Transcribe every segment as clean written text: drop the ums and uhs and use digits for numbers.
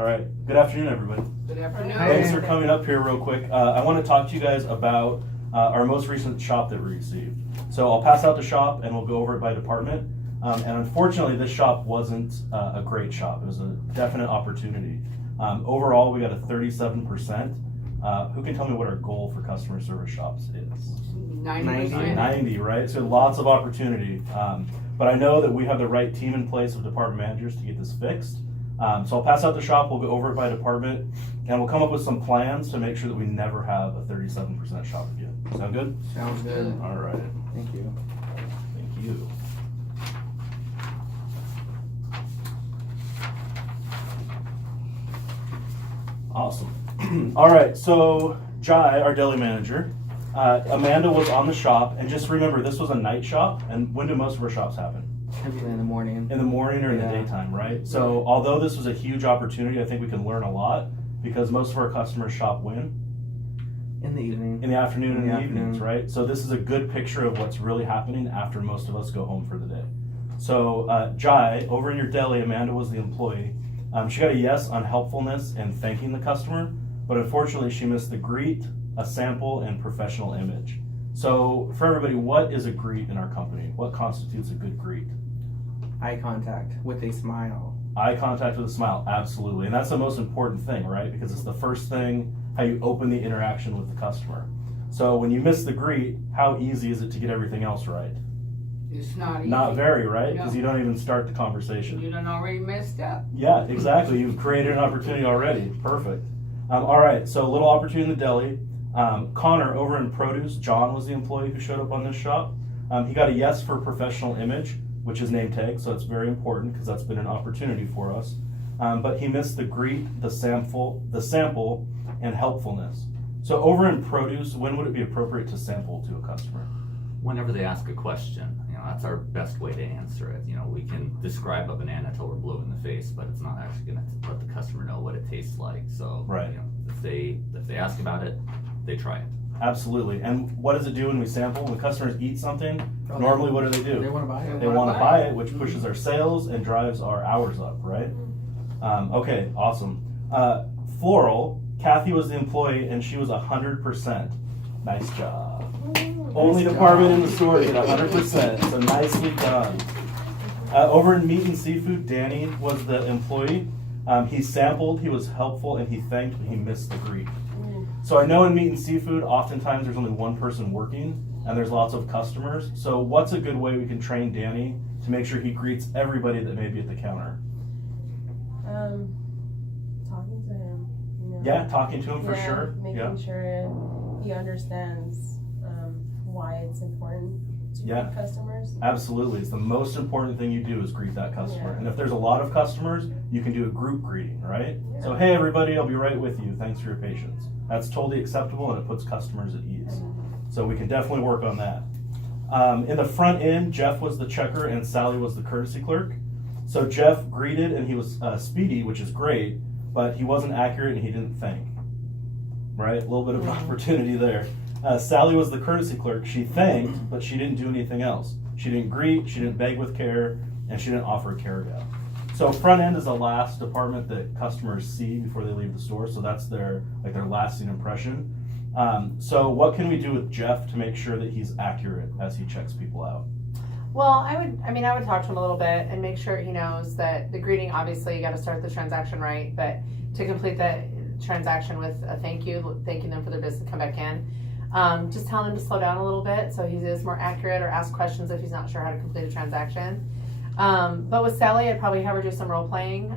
All right. Good afternoon, everybody. Good afternoon. Thanks for coming up here real quick. I want to talk to you guys about our most recent shop that we received. So I'll pass out the shop and we'll go over it by department. And unfortunately, this shop wasn't a great shop. It was a definite opportunity. Overall, we got a 37%. Who can tell me what our goal for customer service shops is? 90%. 90, right? So lots of opportunity. But I know that we have the right team in place of department managers to get this fixed. So I'll pass out the shop, we'll go over it by department, and we'll come up with some plans to make sure that we never have a 37% shop again. Sound good? Sounds good. All right. Thank you. Thank you. Awesome. All right, so Jai, our deli manager, Amanda was on the shop, and just remember, this was a night shop, and when do most of our shops happen? Typically in the morning. In the morning or in the daytime, right? So although this was a huge opportunity, I think we can learn a lot because most of our customers shop when? In the evening. In the afternoon and In the the evenings, afternoon. right? So this is a good picture of what's really happening after most of us go home for the day. So Jai, over in your deli, Amanda was the employee. She got a yes on helpfulness and thanking the customer, but unfortunately she missed the greet, a sample, and professional image. So for everybody, what is a greet in our company? What constitutes a good greet? Eye contact with a smile. Eye contact with a smile, absolutely. And that's the most important thing, right? Because it's the first thing, how you open the interaction with the customer. So when you miss the greet, how easy is it to get everything else right? It's not easy. Not very, right? Because No. you don't even start the conversation. You done already messed up. Yeah, exactly. You've created an opportunity already. Perfect. All right, so a little opportunity in the deli. Connor, over in produce, John was the employee who showed up on this shop. He got a yes for professional image, which is name tag, so it's very important because that's been an opportunity for us. But he missed the greet, the sample, and helpfulness. So over in produce, when would it be appropriate to sample to a customer? Whenever they ask a question, that's our best way to answer it. We can describe a banana till we're blue in the face, but it's not actually going to let the customer know what it tastes like. So, right. If they ask about it, they try it. Absolutely. And what does it do when we sample? When customers eat something, normally what do? They want to buy it. They want to buy it, which pushes our sales and drives our hours up, right? Okay, awesome. Floral, Kathy was the employee and she was 100%. Nice job. Only department in the store did 100%, so nicely done. Over in meat and seafood, Danny was the employee. He sampled, he was helpful, and he thanked, but he missed the greet. So I know in meat and seafood, oftentimes there's only one person working, and there's lots of customers. So what's a good way we can train Danny to make sure he greets everybody that may be at the counter? Talking to him. Yeah, talking to him for sure. Making sure he understands why it's important to greet customers. Absolutely. It's the most important thing you do is greet that customer. Yeah. And if there's a lot of customers, you can do a group greeting, right? Yeah. So, hey, everybody, I'll be right with you. Thanks for your patience. That's totally acceptable, and it puts customers at ease. So we can definitely work on that. In the front end, Jeff was the checker and Sally was the courtesy clerk. So Jeff greeted and he was speedy, which is great, but he wasn't accurate and he didn't thank. Right? A little bit of opportunity there. Sally was the courtesy clerk. She thanked, but she didn't do anything else. She didn't greet, she didn't beg with care, and she didn't offer a care gap. So front end is the last department that customers see before they leave the store. So that's their lasting impression. So what can we do with Jeff to make sure that he's accurate as he checks people out? Well, I would talk to him a little bit and make sure he knows that the greeting, obviously you got to start the transaction right, but to complete that transaction with a thank you, thanking them for their business to come back in. Just tell him to slow down a little bit so he is more accurate, or ask questions if he's not sure how to complete a transaction. But with Sally, I'd probably have her do some role playing,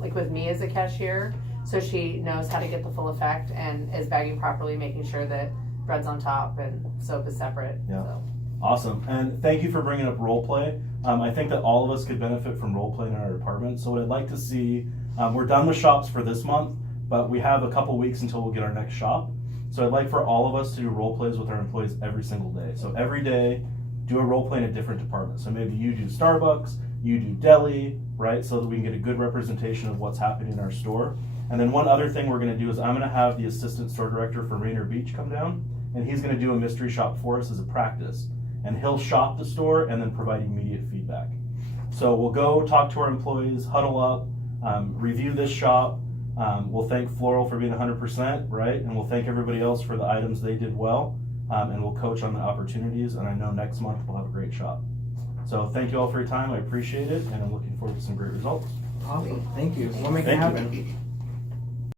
like with me as a cashier, so she knows how to get the full effect and is bagging properly, making sure that bread's on top and soap is separate. Yeah. So. Awesome. And thank you for bringing up role play. I think that all of us could benefit from role play in our department. So what I'd like to see, we're done with shops for this month, but we have a couple weeks until we'll get our next shop. So I'd like for all of us to do role plays with our employees every single day. So every day, do a role play in a different department. So maybe you do Starbucks, you do deli, right? So that we can get a good representation of what's happening in our store. And then one other thing we're gonna do is I'm gonna have the assistant store director for Rainier Beach come down, and he's gonna do a mystery shop for us as a practice. And he'll shop the store and then provide immediate feedback. So we'll go talk to our employees, huddle up, review this shop, We'll thank Floral for being 100%, right? And we'll thank everybody else for the items they did well. And we'll coach on the opportunities. And I know next month we'll have a great shop. So thank you all for your time. I appreciate it. And I'm looking forward to some great results. Awesome. Thank you. We'll make it Thank you. happen.